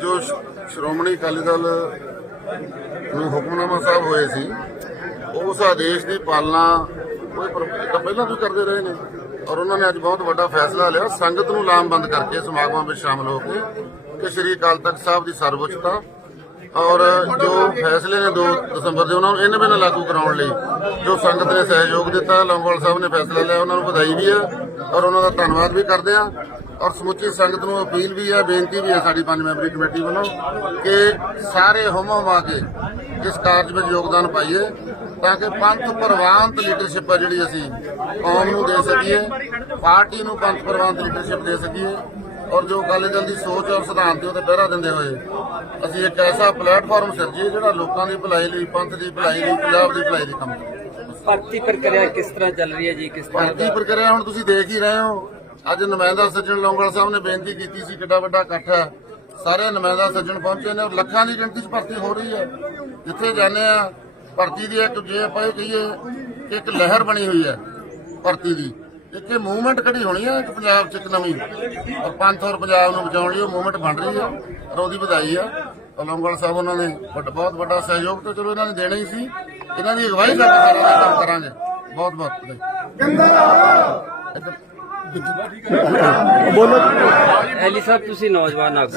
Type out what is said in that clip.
ਜੋ ਸ਼੍ਰੋਮਣੀ ਅਕਾਲੀ ਦਲ ਨੂੰ ਹੁਕਮਨਾਮਾ ਸਾਹਿਬ ਹੋਏ ਸੀ ਉਸ ਆਦੇਸ਼ ਦੀ ਪਾਲਣਾ ਕੋਈ ਪਰ- ਤਾਂ ਪਹਿਲਾਂ ਵੀ ਕਰਦੇ ਰਹੇ ਨੇ। ਔਰ ਉਹਨਾਂ ਨੇ ਅੱਜ ਬਹੁਤ ਵੱਡਾ ਫੈਸਲਾ ਲਿਆ। ਸੰਗਤ ਨੂੰ ਲਾਮਬੰਦ ਕਰਕੇ ਸਮਾਗਮਾਂ ਵਿੱਚ ਸ਼ਾਮਲ ਹੋ ਕੇ ਕਿ ਸ੍ਰੀ ਅਕਾਲ ਤਖਤ ਸਾਹਿਬ ਦੀ ਸਰਵਉੱਚਤਾ ਔਰ ਜੋ ਫੈਸਲੇ ਨੇ 2 ਦਸੰਬਰ ਦੇ, ਉਹਨਾਂ ਨੂੰ ਇਹਨਾਂ ਬਿਨਾਂ ਲਾਗੂ ਕਰਾਉਣ ਲਈ ਜੋ ਸੰਗਤ ਨੇ ਸਹਿਯੋਗ ਦਿੱਤਾ ਲੰਗੋਵਾਲ ਸਾਹਿਬ ਨੇ ਫੈਸਲਾ ਲਿਆ, ਉਹਨਾਂ ਨੂੰ ਵਧਾਈ ਵੀ ਹੈ ਔਰ ਉਹਨਾਂ ਦਾ ਧੰਨਵਾਦ ਵੀ ਕਰਦੇ ਆ ਔਰ ਸਮੁੱਚੀ ਸੰਗਤ ਨੂੰ ਅਪੀਲ ਵੀ ਹੈ ਬੇਨਤੀ ਵੀ ਹੈ ਸਾਡੀ ਪੰਜ ਮੈਂਬਰੀ ਕਮੇਟੀ ਵੱਲੋਂ ਕਿ ਸਾਰੇ ਹੋਮੋ ਮਾ ਕੇ ਇਸ ਕਾਰਜ ਵਿੱਚ ਯੋਗਦਾਨ ਪਾਈਏ ਤਾਂ ਕਿ ਪੰਥ ਪ੍ਰਵਾਨਤ ਲੀਡਰਸ਼ਿਪ ਆ ਜਿਹੜੀ ਅਸੀਂ ਕੌਮ ਨੂੰ ਦੇ ਸਕੀਏ ਪਾਰਟੀ ਨੂੰ ਪੰਥ ਪ੍ਰਵਾਨਤ ਲੀਡਰਸ਼ਿਪ ਦੇ ਸਕੀਏ ਔਰ ਜੋ ਅਕਾਲੀ ਦਲ ਦੀ ਸੋਚ ਔਰ ਸਿਧਾਂਤ ਤੇ ਉਹਤੇ ਪਹਿਰਾ ਦਿੰਦੇ ਹੋਏ ਅਸੀਂ ਇੱਕ ਐਸਾ ਪਲੇਟਫਾਰਮ ਸਿਰਜੀਏ ਜਿਹੜਾ ਲੋਕਾਂ ਦੀ ਭਲਾਈ ਲਈ ਪੰਥ ਦੀ ਭਲਾਈ ਲਈ ਪੰਜਾਬ ਦੀ ਭਲਾਈ ਲਈ ਕੰਮ ਕਰੇ। ਭਰਤੀ ਪ੍ਰਕਿਰਿਆ ਕਿਸ ਤਰ੍ਹਾਂ ਚੱਲ ਰਹੀ ਹੈ ਜੀ ਕਿਸ ਤਰ੍ਹਾਂ ਭਰਤੀ ਪ੍ਰਕਿਰਿਆ ਹੁਣ ਤੁਸੀਂ ਦੇਖ ਹੀ ਰਹੇ ਹੋ। ਅੱਜ ਨੁਮਾਇੰਦਾ ਸੱਜਣ ਲੌਂਗਲ ਸਾਹਿਬ ਨੇ ਬੇਨਤੀ ਕੀਤੀ ਸੀ, ਕਿੱਡਾ ਵੱਡਾ ਇਕੱਠ ਹੈ। ਸਾਰੇ ਨੁਮਾਇੰਦਾ ਸੱਜਣ ਪਹੁੰਚੇ ਨੇ, ਲੱਖਾਂ ਦੀ ਗਿਣਤੀ 'ਚ ਭਰਤੀ ਹੋ ਰਹੀ ਹੈ। ਜਿੱਥੇ ਜਾਂਦੇ ਆ ਭਰਤੀ ਦੀ ਇੱਕ, ਜੇ ਆਪਾਂ ਇਹ ਕਹੀਏ ਇੱਕ ਲਹਿਰ ਬਣੀ ਹੋਈ ਹੈ ਭਰਤੀ ਦੀ। ਇੱਕ ਇਹ ਮੂਵਮੈਂਟ ਕੜੀ ਹੋਣੀ ਹੈ, ਇੱਕ ਪੰਜਾਬ 'ਚ ਇੱਕ ਨਵੀਂ। ਔਰ ਪੰਥ ਔਰ ਪੰਜਾਬ ਨੂੰ ਬਚਾਉਣ ਲਈ ਉਹ ਮੂਵਮੈਂਟ ਬਣ ਰਹੀ ਹੈ ਔਰ ਉਹਦੀ ਵਧਾਈ ਆ ਲੌਂਗਲ ਸਾਹਿਬ ਉਹਨਾਂ ਨੇ ਵੱਡਾ- ਬਹੁਤ ਵੱਡਾ ਸਹਿਯੋਗ ਤਾਂ ਚਲੋ ਇਹਨਾਂ ਨੇ ਦੇਣਾ ਹੀ ਸੀ। ਇਹਨਾਂ ਦੀ ਅਗਵਾਈ ਨਾਲ ਸਾਰਾ ਇਹ ਕੰਮ ਕਰਾਂਗੇ। ਬਹੁਤ ਬਹੁਤ ਬੋਲੋ। ਐਲੀ ਸਾਹਿਬ ਤੁਸੀਂ ਨੌਜਵਾਨ ਆਗੂ